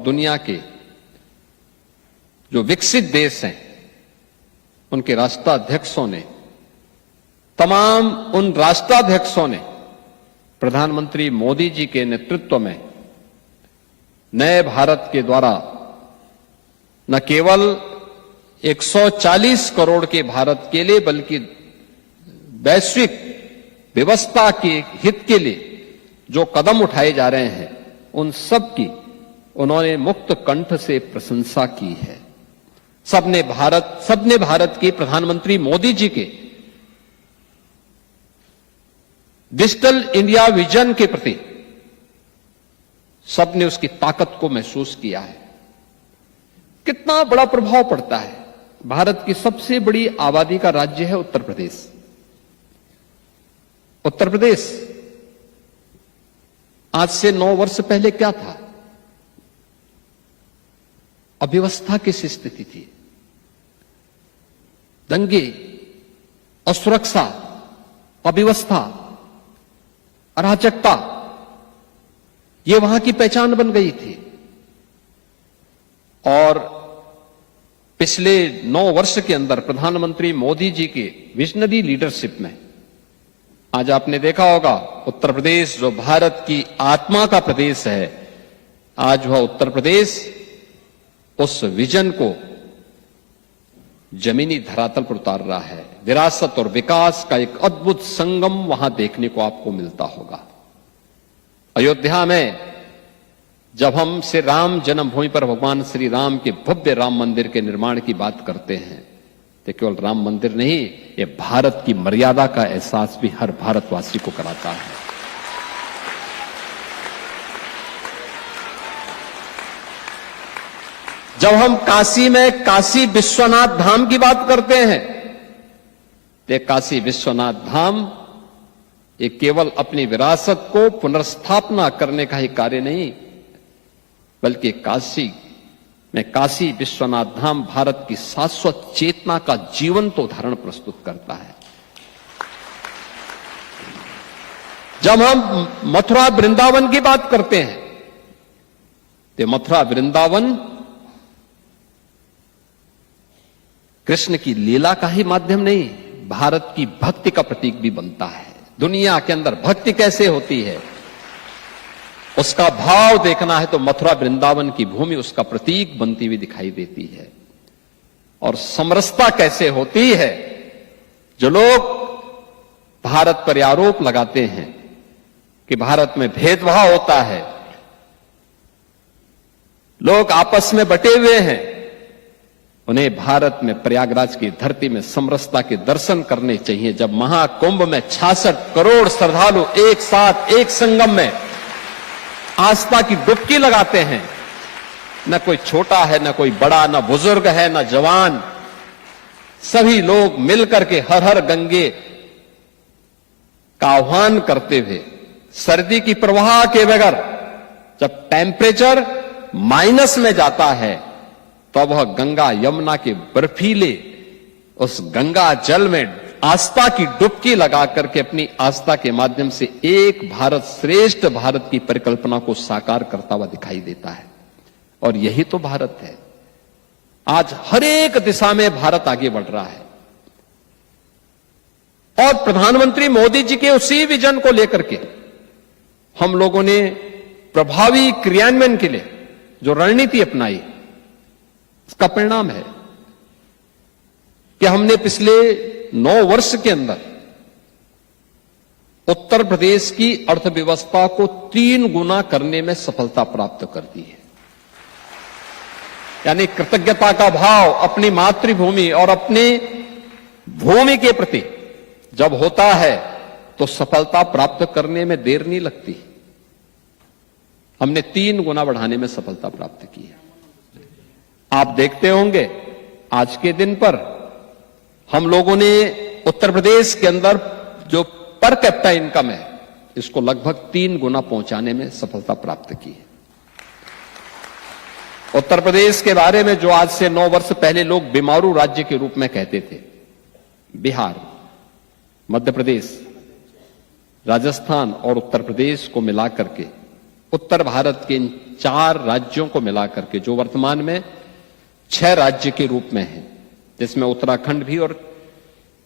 दुनिया के जो विकसित देश हैं उनके राष्ट्राध्यक्षों ने, तमाम उन राष्ट्राध्यक्षों ने प्रधानमंत्री मोदी जी के नेतृत्व में नए भारत के द्वारा न केवल 140 करोड़ के भारत के लिए बल्कि वैश्विक व्यवस्था के हित के लिए जो कदम उठाए जा रहे हैं उन सब की उन्होंने मुक्त कंठ से प्रशंसा की है। सबने भारत के प्रधानमंत्री मोदी जी के डिजिटल इंडिया विजन के प्रति सबने उसकी ताकत को महसूस किया है। कितना बड़ा प्रभाव पड़ता है। भारत की सबसे बड़ी आबादी का राज्य है उत्तर प्रदेश। उत्तर प्रदेश आज से 9 वर्ष पहले क्या था? अव्यवस्था की स्थिति थी। दंगे, असुरक्षा, अव्यवस्था, अराजकता, ये वहां की पहचान बन गई थी। और पिछले 9 वर्ष के अंदर प्रधानमंत्री मोदी जी के विजनरी लीडरशिप में आज आपने देखा होगा उत्तर प्रदेश जो भारत की आत्मा का प्रदेश है, आज वह उत्तर प्रदेश उस विजन को जमीनी धरातल पर उतार रहा है। विरासत और विकास का एक अद्भुत संगम वहां देखने को आपको मिलता होगा। अयोध्या में जब हम श्री राम जन्मभूमि पर भगवान श्री राम के भव्य राम मंदिर के निर्माण की बात करते हैं तो केवल राम मंदिर नहीं, ये भारत की मर्यादा का एहसास भी हर भारतवासी को कराता है। जब हम काशी में काशी विश्वनाथ धाम की बात करते हैं तो काशी विश्वनाथ धाम ये केवल अपनी विरासत को पुनर्स्थापना करने का ही कार्य नहीं, बल्कि काशी में काशी विश्वनाथ धाम भारत की शाश्वत चेतना का जीवंत उदाहरण प्रस्तुत करता है। जब हम मथुरा वृंदावन की बात करते हैं तो मथुरा वृंदावन कृष्ण की लीला का ही माध्यम नहीं, भारत की भक्ति का प्रतीक भी बनता है। दुनिया के अंदर भक्ति कैसे होती है उसका भाव देखना है तो मथुरा वृंदावन की भूमि उसका प्रतीक बनती हुई दिखाई देती है। और समरसता कैसे होती है, जो लोग भारत पर आरोप लगाते हैं कि भारत में भेदभाव होता है, लोग आपस में बटे हुए हैं, उन्हें भारत में प्रयागराज की धरती में समरसता के दर्शन करने चाहिए। जब महाकुंभ में 66 करोड़ श्रद्धालु एक साथ एक संगम में आस्था की डुबकी लगाते हैं, न कोई छोटा है, न कोई बड़ा, न बुजुर्ग है, न जवान, सभी लोग मिलकर के हर हर गंगे का आह्वान करते हुए सर्दी की प्रवाह के बगैर जब टेम्परेचर माइनस में जाता है तो वह गंगा यमुना के बर्फीले उस गंगा जल में आस्था की डुबकी लगा करके अपनी आस्था के माध्यम से एक भारत श्रेष्ठ भारत की परिकल्पना को साकार करता हुआ दिखाई देता है। और यही तो भारत है। आज हर एक दिशा में भारत आगे बढ़ रहा है और प्रधानमंत्री मोदी जी के उसी विजन को लेकर के हम लोगों ने प्रभावी क्रियान्वयन के लिए जो रणनीति अपनाई, इसका परिणाम है कि हमने पिछले 9 वर्ष के अंदर उत्तर प्रदेश की अर्थव्यवस्था को 3 गुना करने में सफलता प्राप्त कर दी है। यानी कृतज्ञता का भाव अपनी मातृभूमि और अपनी भूमि के प्रति जब होता है तो सफलता प्राप्त करने में देर नहीं लगती। हमने 3 गुना बढ़ाने में सफलता प्राप्त की है। आप देखते होंगे आज के दिन पर हम लोगों ने उत्तर प्रदेश के अंदर जो पर कैपिटा इनकम है इसको लगभग 3 गुना पहुंचाने में सफलता प्राप्त की है। उत्तर प्रदेश के बारे में जो आज से 9 वर्ष पहले लोग बीमारू राज्य के रूप में कहते थे, बिहार, मध्य प्रदेश, राजस्थान और उत्तर प्रदेश को मिलाकर के उत्तर भारत के इन 4 राज्यों को मिलाकर के, जो वर्तमान में 6 राज्य के रूप में है, जिसमें उत्तराखंड भी और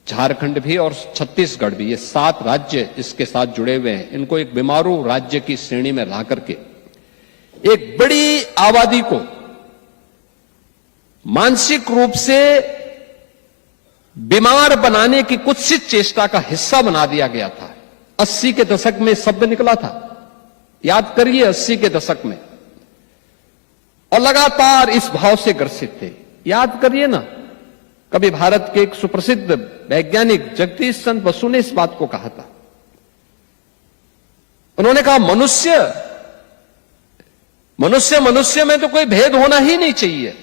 झारखंड भी और छत्तीसगढ़ भी, ये 7 राज्य इसके साथ जुड़े हुए हैं। इनको एक बीमारू राज्य की श्रेणी में ला करके एक बड़ी आबादी को मानसिक रूप से बीमार बनाने की कुत्सित चेष्टा का हिस्सा बना दिया गया था। 80 के दशक में शब्द निकला था, याद करिए 80 के दशक में, और लगातार इस भाव से ग्रसित थे। याद करिए ना, कभी भारत के एक सुप्रसिद्ध वैज्ञानिक जगदीश चंद्र बसु ने इस बात को कहा था। उन्होंने कहा मनुष्य में तो कोई भेद होना ही नहीं चाहिए,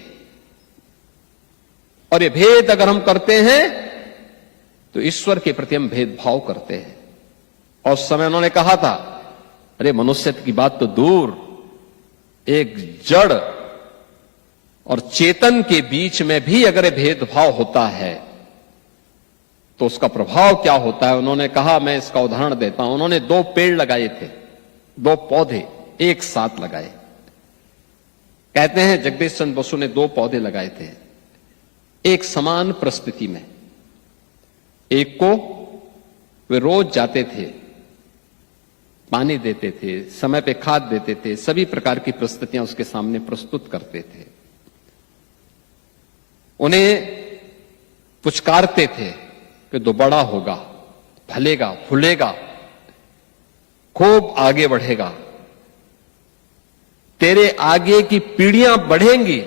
और ये भेद अगर हम करते हैं तो ईश्वर के प्रति हम भेदभाव करते हैं। और उस समय उन्होंने कहा था, अरे मनुष्य की बात तो दूर, एक जड़ और चेतन के बीच में भी अगर भेदभाव होता है तो उसका प्रभाव क्या होता है। उन्होंने कहा, मैं इसका उदाहरण देता हूं। उन्होंने 2 पेड़ लगाए थे, 2 पौधे एक साथ लगाए। कहते हैं जगदीश चंद्र बसु ने 2 पौधे लगाए थे एक समान परिस्थिति में। एक को वे रोज जाते थे, पानी देते थे, समय पे खाद देते थे, सभी प्रकार की परिस्थितियां उसके सामने प्रस्तुत करते थे, उन्हें पुचकारते थे कि तो बड़ा होगा, फलेगा, फूलेगा, खूब आगे बढ़ेगा, तेरे आगे की पीढ़ियां बढ़ेंगी।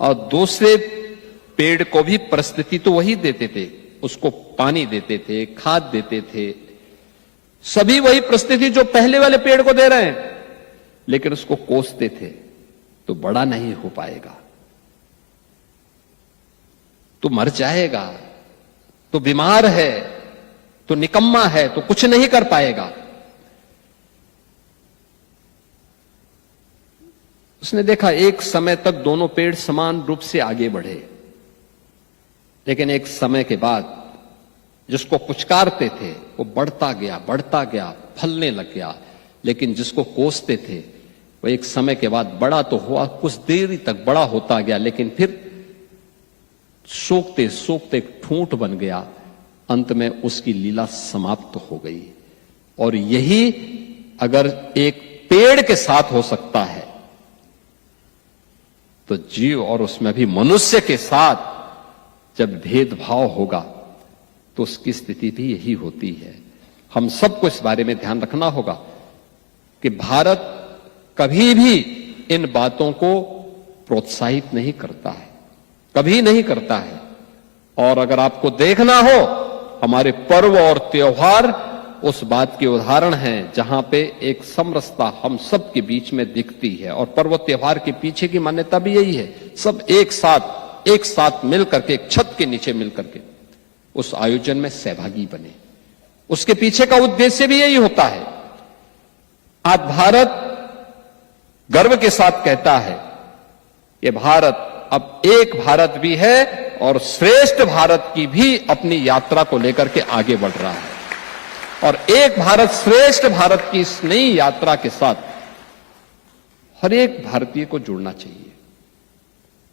और दूसरे पेड़ को भी परिस्थिति तो वही देते थे, उसको पानी देते थे, खाद देते थे, सभी वही परिस्थिति जो पहले वाले पेड़ को दे रहे हैं, लेकिन उसको कोसते थे तो बड़ा नहीं हो पाएगा, तो मर जाएगा, तो बीमार है, तो निकम्मा है, तो कुछ नहीं कर पाएगा। उसने देखा एक समय तक दोनों पेड़ समान रूप से आगे बढ़े, लेकिन एक समय के बाद जिसको पुचकारते थे वो बढ़ता गया, फलने लग गया, लेकिन जिसको कोसते थे वो एक समय के बाद बड़ा तो हुआ, कुछ देर तक बड़ा होता गया, लेकिन फिर सोखते सोखते ठूंठ बन गया, अंत में उसकी लीला समाप्त हो गई। और यही अगर एक पेड़ के साथ हो सकता है तो जीव और उसमें भी मनुष्य के साथ जब भेदभाव होगा तो उसकी स्थिति भी यही होती है। हम सबको इस बारे में ध्यान रखना होगा कि भारत कभी भी इन बातों को प्रोत्साहित नहीं करता है, कभी नहीं करता है। और अगर आपको देखना हो, हमारे पर्व और त्योहार उस बात के उदाहरण हैं जहां पे एक समरसता हम सब के बीच में दिखती है। और पर्व त्योहार के पीछे की मान्यता भी यही है, सब एक साथ मिल करके, एक छत के नीचे मिल करके उस आयोजन में सहभागी बने। उसके पीछे का उद्देश्य भी यही होता है। आज भारत गर्व के साथ कहता है कि भारत अब एक भारत भी है और श्रेष्ठ भारत की भी अपनी यात्रा को लेकर के आगे बढ़ रहा है। और एक भारत श्रेष्ठ भारत की इस नई यात्रा के साथ हर एक भारतीय को जुड़ना चाहिए,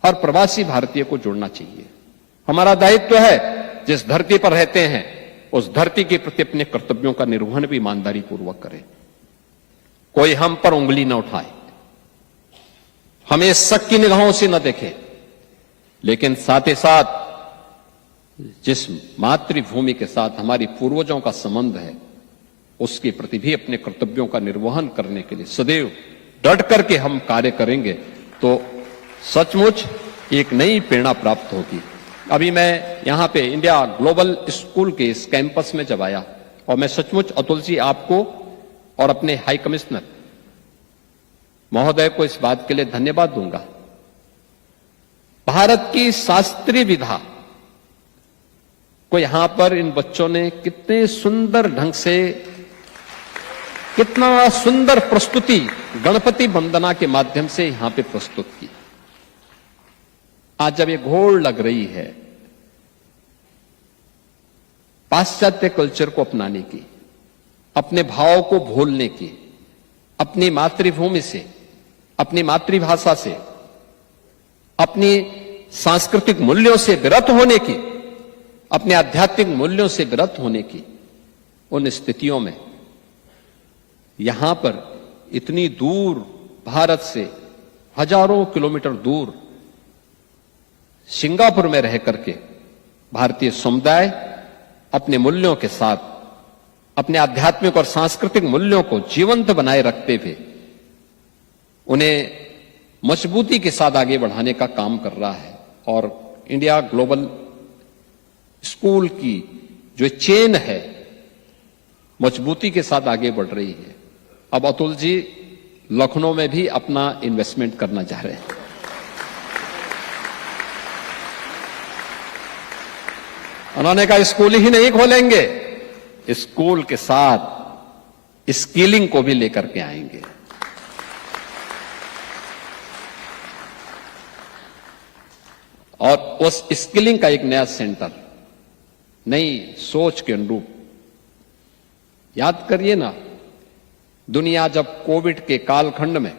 हर प्रवासी भारतीय को जुड़ना चाहिए। हमारा दायित्व है, जिस धरती पर रहते हैं उस धरती के प्रति अपने कर्तव्यों का निर्वहन भी ईमानदारी पूर्वक करें। कोई हम पर उंगली न उठाए, हमें शक की निगाहों से न देखे, लेकिन साथ ही साथ जिस मातृभूमि के साथ हमारी पूर्वजों का संबंध है उसके प्रति भी अपने कर्तव्यों का निर्वहन करने के लिए सदैव डट करके हम कार्य करेंगे तो सचमुच एक नई प्रेरणा प्राप्त होगी। अभी मैं यहां पे इंडिया ग्लोबल स्कूल के इस कैंपस में जब आया, और मैं सचमुच अतुल जी आपको और अपने हाई कमिश्नर महोदय को इस बात के लिए धन्यवाद दूंगा। भारत की शास्त्रीय विधा को यहां पर इन बच्चों ने कितने सुंदर ढंग से, कितना सुंदर प्रस्तुति गणपति वंदना के माध्यम से यहां पे प्रस्तुत की। आज जब ये घोड़ लग रही है पाश्चात्य कल्चर को अपनाने की, अपने भाव को भूलने की, अपनी मातृभूमि से, अपनी मातृभाषा से, अपनी सांस्कृतिक मूल्यों से विरत होने की, अपने आध्यात्मिक मूल्यों से विरत होने की उन स्थितियों में यहां पर इतनी दूर, भारत से हजारों किलोमीटर दूर सिंगापुर में रह करके भारतीय समुदाय अपने मूल्यों के साथ, अपने आध्यात्मिक और सांस्कृतिक मूल्यों को जीवंत बनाए रखते हुए उन्हें मजबूती के साथ आगे बढ़ाने का काम कर रहा है। और इंडिया ग्लोबल स्कूल की जो चेन है मजबूती के साथ आगे बढ़ रही है। अब अतुल जी लखनऊ में भी अपना इन्वेस्टमेंट करना चाह रहे हैं। उन्होंने कहा स्कूल ही नहीं खोलेंगे, स्कूल के साथ स्किलिंग को भी लेकर के आएंगे। और उस स्किलिंग का एक नया सेंटर, नई सोच के अनुरूप। याद करिए ना, दुनिया जब कोविड के कालखंड में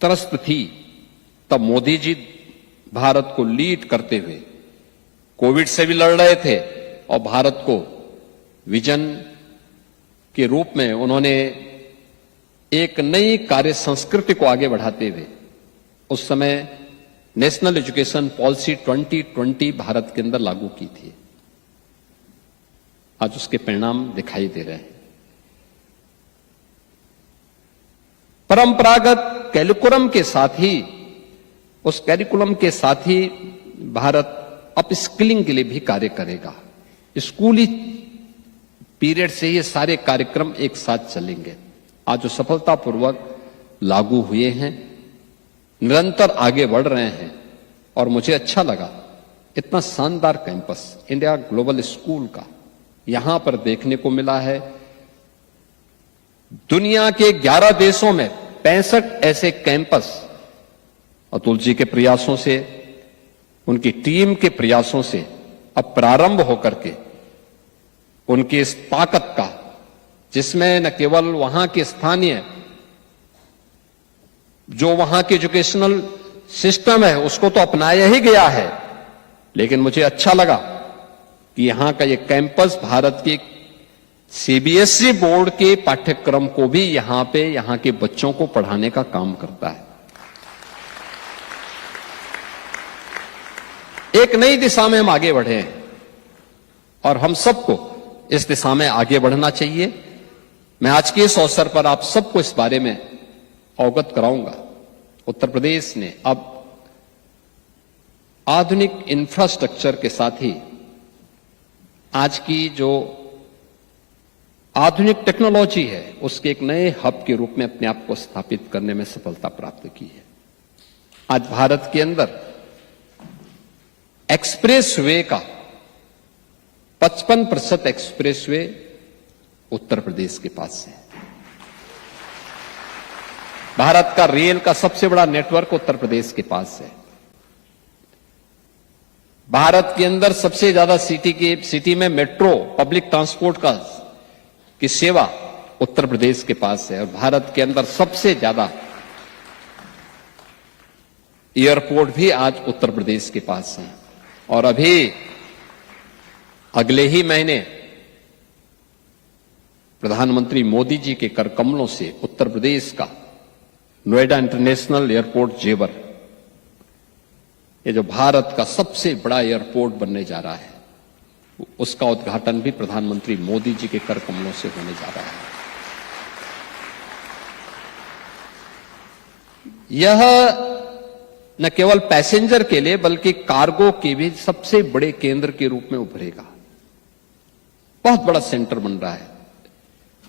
त्रस्त थी, तब मोदी जी भारत को लीड करते हुए कोविड से भी लड़ रहे थे और भारत को विजन के रूप में उन्होंने एक नई कार्य संस्कृति को आगे बढ़ाते हुए उस समय नेशनल एजुकेशन पॉलिसी 2020 भारत के अंदर लागू की थी। आज उसके परिणाम दिखाई दे रहे हैं। परंपरागत कैरिकुलम के साथ ही, उस कैरिकुलम के साथ ही भारत अपस्किलिंग के लिए भी कार्य करेगा। स्कूली पीरियड से ये सारे कार्यक्रम एक साथ चलेंगे। आज जो सफलतापूर्वक लागू हुए हैं, निरंतर आगे बढ़ रहे हैं। और मुझे अच्छा लगा इतना शानदार कैंपस इंडिया ग्लोबल स्कूल का यहां पर देखने को मिला है। दुनिया के 11 देशों में 65 ऐसे कैंपस अतुल जी के प्रयासों से, उनकी टीम के प्रयासों से अब प्रारंभ होकर के उनकी इस ताकत का, जिसमें न केवल वहां के स्थानीय जो वहां के एजुकेशनल सिस्टम है उसको तो अपनाया ही गया है, लेकिन मुझे अच्छा लगा कि यहां का ये कैंपस भारत के सीबीएसई बोर्ड के पाठ्यक्रम को भी यहां पे यहां के बच्चों को पढ़ाने का काम करता है। एक नई दिशा में हम आगे बढ़े हैं और हम सबको इस दिशा में आगे बढ़ना चाहिए। मैं आज के इस अवसर पर आप सबको इस बारे में अवगत कराऊंगा। उत्तर प्रदेश ने अब आधुनिक इंफ्रास्ट्रक्चर के साथ ही आज की जो आधुनिक टेक्नोलॉजी है उसके एक नए हब के रूप में अपने आप को स्थापित करने में सफलता प्राप्त की है। आज भारत के अंदर एक्सप्रेस वे का 55% एक्सप्रेस वे उत्तर प्रदेश के पास है। भारत का रेल का सबसे बड़ा नेटवर्क उत्तर प्रदेश के पास है। भारत के अंदर सबसे ज्यादा सिटी में मेट्रो पब्लिक ट्रांसपोर्ट की सेवा उत्तर प्रदेश के पास है। और भारत के अंदर सबसे ज्यादा एयरपोर्ट भी आज उत्तर प्रदेश के पास है। और अभी अगले ही महीने प्रधानमंत्री मोदी जी के कर कमलों से उत्तर प्रदेश का नोएडा इंटरनेशनल एयरपोर्ट जेवर, ये जो भारत का सबसे बड़ा एयरपोर्ट बनने जा रहा है, उसका उद्घाटन भी प्रधानमंत्री मोदी जी के कर कमलों से होने जा रहा है। यह न केवल पैसेंजर के लिए बल्कि कार्गो के भी सबसे बड़े केंद्र के रूप में उभरेगा। बहुत बड़ा सेंटर बन रहा है,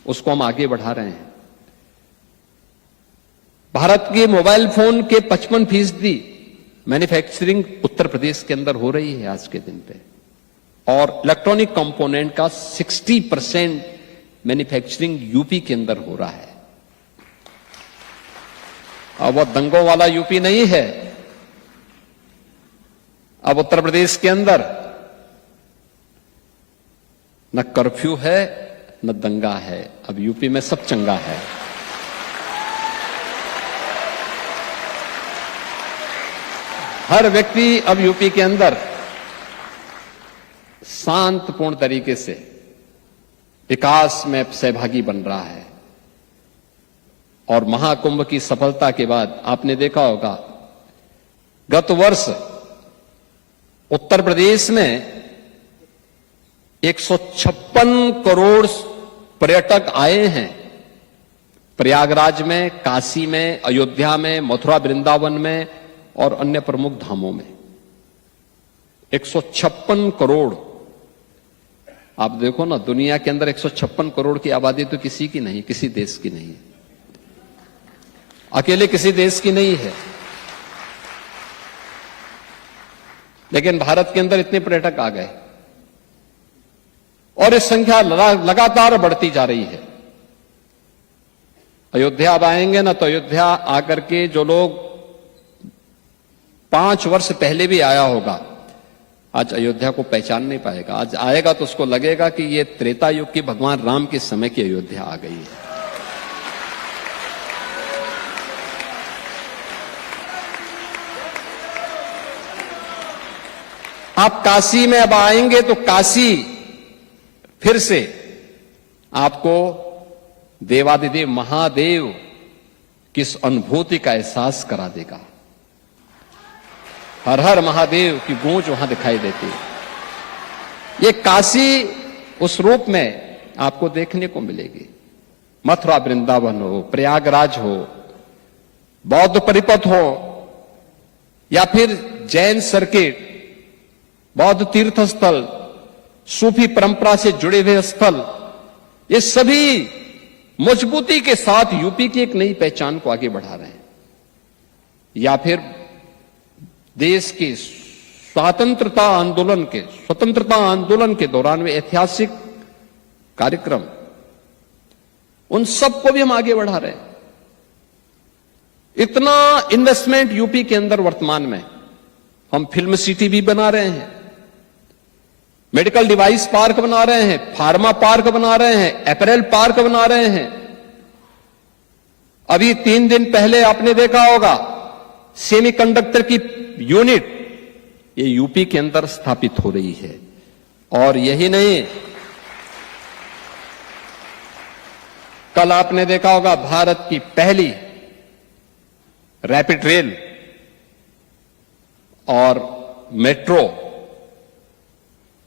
उसको हम आगे बढ़ा रहे हैं। भारत के मोबाइल फोन के 55% मैन्युफैक्चरिंग उत्तर प्रदेश के अंदर हो रही है आज के दिन पे। और इलेक्ट्रॉनिक कंपोनेंट का 60% मैन्युफैक्चरिंग यूपी के अंदर हो रहा है। अब वो दंगों वाला यूपी नहीं है। अब उत्तर प्रदेश के अंदर न कर्फ्यू है, न दंगा है, अब यूपी में सब चंगा है। हर व्यक्ति अब यूपी के अंदर शांतपूर्ण तरीके से विकास में सहभागी बन रहा है। और महाकुंभ की सफलता के बाद आपने देखा होगा, गत वर्ष उत्तर प्रदेश में 156 करोड़ पर्यटक आए हैं। प्रयागराज में, काशी में, अयोध्या में, मथुरा वृंदावन में और अन्य प्रमुख धामों में 156 करोड़। आप देखो ना, दुनिया के अंदर 156 करोड़ की आबादी तो किसी की नहीं, किसी देश की नहीं है, अकेले किसी देश की नहीं है। लेकिन भारत के अंदर इतने पर्यटक आ गए और इस संख्या लगातार बढ़ती जा रही है। अयोध्या अब आएंगे ना, तो अयोध्या आकर के जो लोग 5 वर्ष पहले भी आया होगा, आज अयोध्या को पहचान नहीं पाएगा। आज आएगा तो उसको लगेगा कि ये त्रेता युग की भगवान राम के समय की अयोध्या आ गई है। आप काशी में अब आएंगे तो काशी फिर से आपको देवादिदेव महादेव की इस अनुभूति का एहसास करा देगा। हर हर महादेव की गूंज वहां दिखाई देती है। ये काशी उस रूप में आपको देखने को मिलेगी। मथुरा वृंदावन हो, प्रयागराज हो, बौद्ध परिपथ हो, या फिर जैन सर्किट, बौद्ध तीर्थ स्थल, सूफी परंपरा से जुड़े हुए स्थल, ये सभी मजबूती के साथ यूपी की एक नई पहचान को आगे बढ़ा रहे हैं। या फिर देश के स्वतंत्रता आंदोलन के दौरान वे ऐतिहासिक कार्यक्रम, उन सबको भी हम आगे बढ़ा रहे हैं। इतना इन्वेस्टमेंट यूपी के अंदर वर्तमान में, हम फिल्म सिटी भी बना रहे हैं, मेडिकल डिवाइस पार्क बना रहे हैं, फार्मा पार्क बना रहे हैं, अपैरल पार्क बना रहे हैं। अभी 3 दिन पहले आपने देखा होगा, सेमीकंडक्टर की यूनिट ये यूपी के अंदर स्थापित हो रही है। और यही नहीं, कल आपने देखा होगा भारत की पहली रैपिड रेल और मेट्रो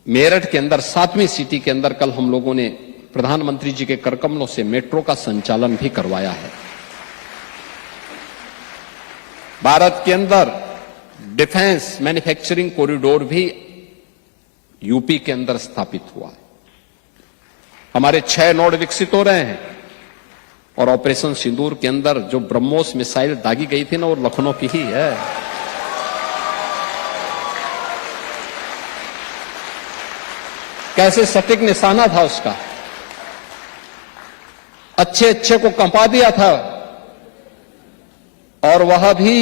मेरठ के अंदर 7वीं सिटी के अंदर कल हम लोगों ने प्रधानमंत्री जी के करकमलों से मेट्रो का संचालन भी करवाया है। भारत के अंदर डिफेंस मैन्युफैक्चरिंग कॉरिडोर भी यूपी के अंदर स्थापित हुआ है। हमारे 6 नोड विकसित हो रहे हैं और ऑपरेशन सिंदूर के अंदर जो ब्रह्मोस मिसाइल दागी गई थी ना, वो लखनऊ की ही है। कैसे सटीक निशाना था उसका, अच्छे को कंपा दिया था। और वह भी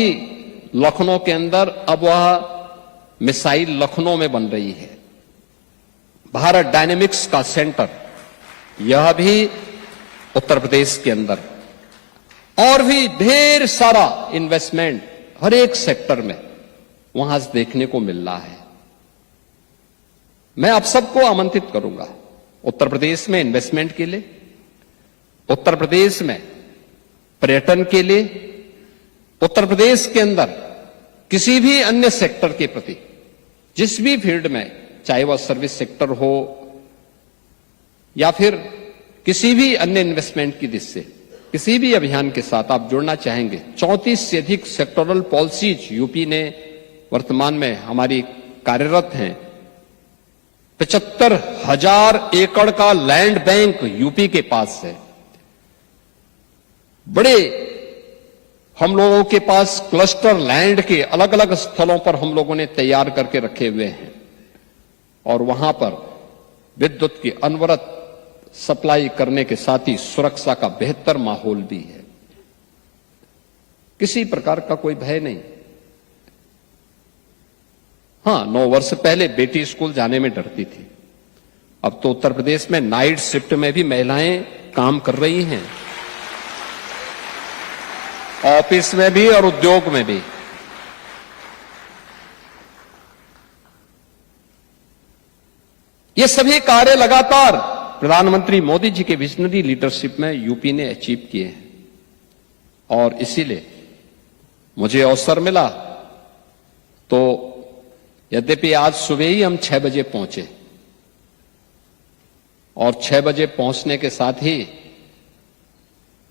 लखनऊ के अंदर, अब वह मिसाइल लखनऊ में बन रही है। भारत डायनेमिक्स का सेंटर, यह भी उत्तर प्रदेश के अंदर। और भी ढेर सारा इन्वेस्टमेंट हर एक सेक्टर में वहां से देखने को मिल रहा है। मैं आप सबको आमंत्रित करूंगा उत्तर प्रदेश में इन्वेस्टमेंट के लिए, उत्तर प्रदेश में पर्यटन के लिए, उत्तर प्रदेश के अंदर किसी भी अन्य सेक्टर के प्रति, जिस भी फील्ड में, चाहे वह सर्विस सेक्टर हो या फिर किसी भी अन्य इन्वेस्टमेंट की दिशा से किसी भी अभियान के साथ आप जुड़ना चाहेंगे। 34 से अधिक सेक्टोरल पॉलिसीज यूपी ने वर्तमान में हमारी कार्यरत हैं। 75,000 एकड़ का लैंड बैंक यूपी के पास है। बड़े हम लोगों के पास क्लस्टर लैंड के अलग अलग स्थलों पर हम लोगों ने तैयार करके रखे हुए हैं और वहां पर विद्युत की अनवरत सप्लाई करने के साथ ही सुरक्षा का बेहतर माहौल भी है। किसी प्रकार का कोई भय नहीं। हां, 9 वर्ष पहले बेटी स्कूल जाने में डरती थी, अब तो उत्तर प्रदेश में नाइट शिफ्ट में भी महिलाएं काम कर रही हैं, ऑफिस में भी और उद्योग में भी। ये सभी कार्य लगातार प्रधानमंत्री मोदी जी के विजनरी लीडरशिप में यूपी ने अचीव किए हैं और इसीलिए मुझे अवसर मिला तो यद्यपि आज सुबह ही हम 6 बजे पहुंचे और 6 बजे पहुंचने के साथ ही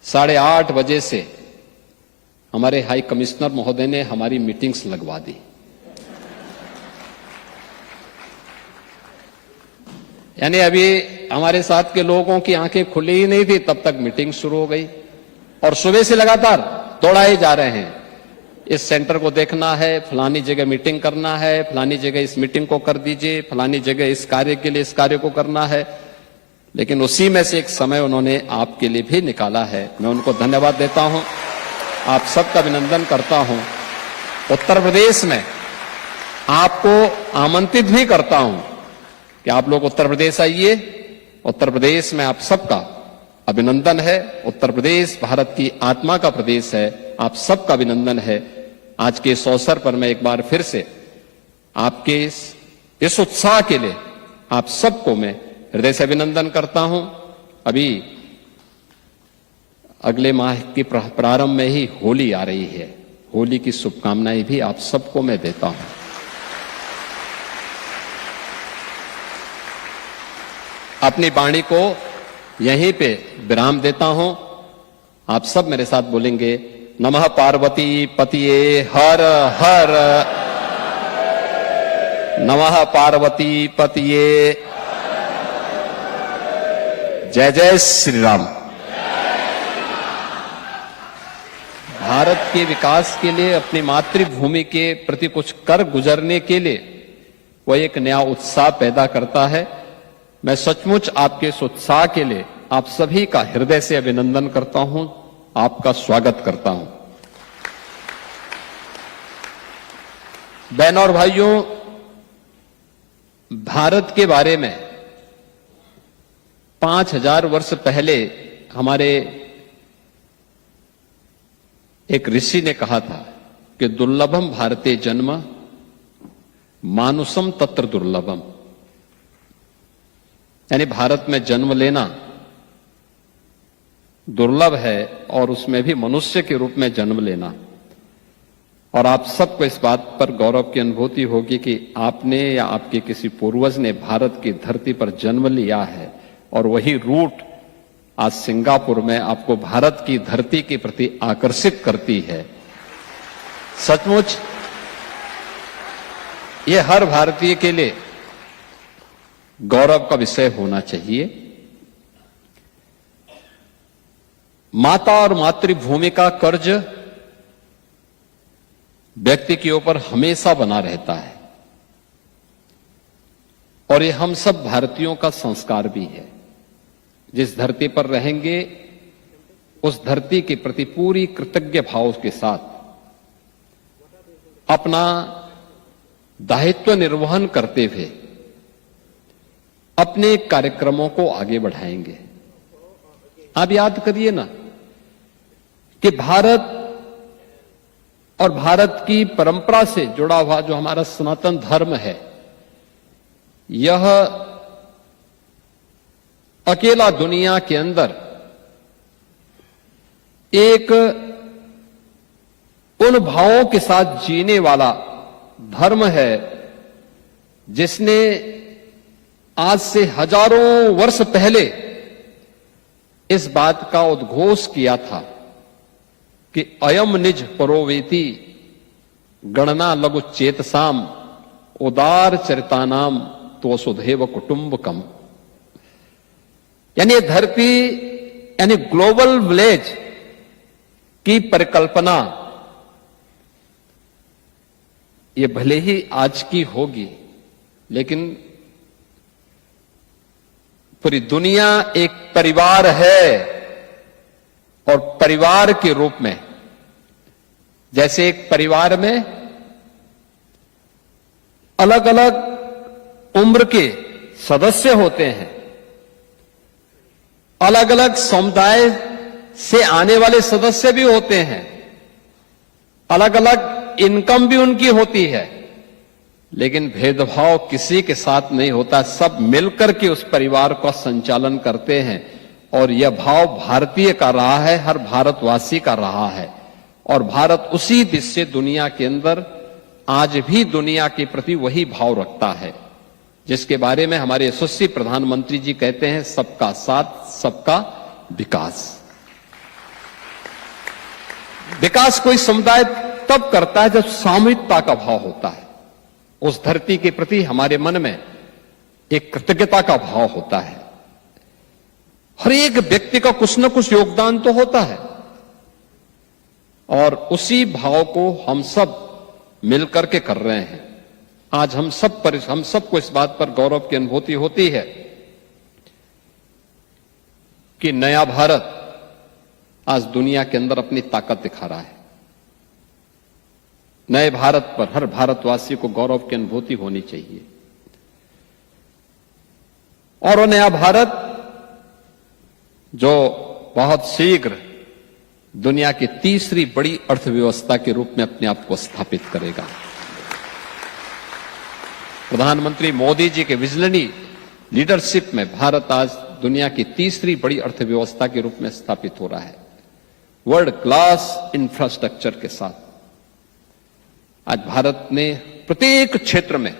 8:30 बजे से हमारे हाई कमिश्नर महोदय ने हमारी मीटिंग्स लगवा दी। यानी अभी हमारे साथ के लोगों की आंखें खुली ही नहीं थी तब तक मीटिंग शुरू हो गई और सुबह से लगातार दौड़ाए जा रहे हैं। इस सेंटर को देखना है, फलानी जगह मीटिंग करना है, फलानी जगह इस मीटिंग को कर दीजिए, फलानी जगह इस कार्य के लिए इस कार्य को करना है। लेकिन उसी में से एक समय उन्होंने आपके लिए भी निकाला है। मैं उनको धन्यवाद देता हूं, आप सबका अभिनंदन करता हूं। उत्तर प्रदेश में आपको आमंत्रित भी करता हूं कि आप लोग उत्तर प्रदेश आइए। उत्तर प्रदेश में आप सबका अभिनंदन है। उत्तर प्रदेश भारत की आत्मा का प्रदेश है, आप सबका अभिनंदन है। आज के इस अवसर पर मैं एक बार फिर से आपके इस उत्साह के लिए आप सबको मैं हृदय से अभिनंदन करता हूं। अभी अगले माह के प्रारंभ में ही होली आ रही है, होली की शुभकामनाएं भी आप सबको मैं देता हूं। अपनी वाणी को यहीं पे विराम देता हूं। आप सब मेरे साथ बोलेंगे, नमः पार्वती पतिये हर हर, नमः पार्वती पतिये, जय जय श्री राम। भारत के विकास के लिए, अपनी मातृभूमि के प्रति कुछ कर गुजरने के लिए वह एक नया उत्साह पैदा करता है। मैं सचमुच आपके इस उत्साह के लिए आप सभी का हृदय से अभिनंदन करता हूं, आपका स्वागत करता हूं। बहनों और भाइयों, भारत के बारे में 5000 वर्ष पहले हमारे एक ऋषि ने कहा था कि दुर्लभम भारते जन्म मानुषम तत्र दुर्लभम। यानी भारत में जन्म लेना दुर्लभ है और उसमें भी मनुष्य के रूप में जन्म लेना। और आप सबको इस बात पर गौरव की अनुभूति होगी कि आपने या आपके किसी पूर्वज ने भारत की धरती पर जन्म लिया है और वही रूट आज सिंगापुर में आपको भारत की धरती के प्रति आकर्षित करती है। सचमुच ये हर भारतीय के लिए गौरव का विषय होना चाहिए। माता और मातृभूमि का कर्ज व्यक्ति के ऊपर हमेशा बना रहता है और ये हम सब भारतीयों का संस्कार भी है। जिस धरती पर रहेंगे उस धरती के प्रति पूरी कृतज्ञ भाव के साथ अपना दायित्व निर्वहन करते हुए अपने कार्यक्रमों को आगे बढ़ाएंगे। आप याद करिए ना कि भारत और भारत की परंपरा से जुड़ा हुआ जो हमारा सनातन धर्म है, यह अकेला दुनिया के अंदर एक उन भावों के साथ जीने वाला धर्म है जिसने आज से हजारों वर्ष पहले इस बात का उद्घोष किया था कि अयम निज परोवेति गणना लघु चेतसाम उदार चरितानाम तो वसुधैव कुटुंबकम। यानी धरती यानी ग्लोबल विलेज की परिकल्पना ये भले ही आज की होगी, लेकिन पूरी दुनिया एक परिवार है और परिवार के रूप में, जैसे एक परिवार में अलग अलग उम्र के सदस्य होते हैं, अलग अलग समुदाय से आने वाले सदस्य भी होते हैं, अलग अलग इनकम भी उनकी होती है, लेकिन भेदभाव किसी के साथ नहीं होता। सब मिलकर के उस परिवार का संचालन करते हैं और यह भाव भारतीय का रहा है, हर भारतवासी का रहा है। और भारत उसी दिशा से दुनिया के अंदर आज भी दुनिया के प्रति वही भाव रखता है, जिसके बारे में हमारे यशस्वी प्रधानमंत्री जी कहते हैं, सबका साथ सबका विकास। विकास कोई समुदाय तब करता है जब सामूहिकता का भाव होता है, उस धरती के प्रति हमारे मन में एक कृतज्ञता का भाव होता है। हर एक व्यक्ति का कुछ न कुछ योगदान तो होता है और उसी भाव को हम सब मिलकर के कर रहे हैं। आज हम सबको इस बात पर गौरव की अनुभूति होती है कि नया भारत आज दुनिया के अंदर अपनी ताकत दिखा रहा है। नए भारत पर हर भारतवासी को गौरव की अनुभूति होनी चाहिए और वो नया भारत जो बहुत शीघ्र दुनिया की तीसरी बड़ी अर्थव्यवस्था के रूप में अपने आप को स्थापित करेगा। प्रधानमंत्री मोदी जी के विजनरी लीडरशिप में भारत आज दुनिया की तीसरी बड़ी अर्थव्यवस्था के रूप में स्थापित हो रहा है, वर्ल्ड क्लास इंफ्रास्ट्रक्चर के साथ। आज भारत ने प्रत्येक क्षेत्र में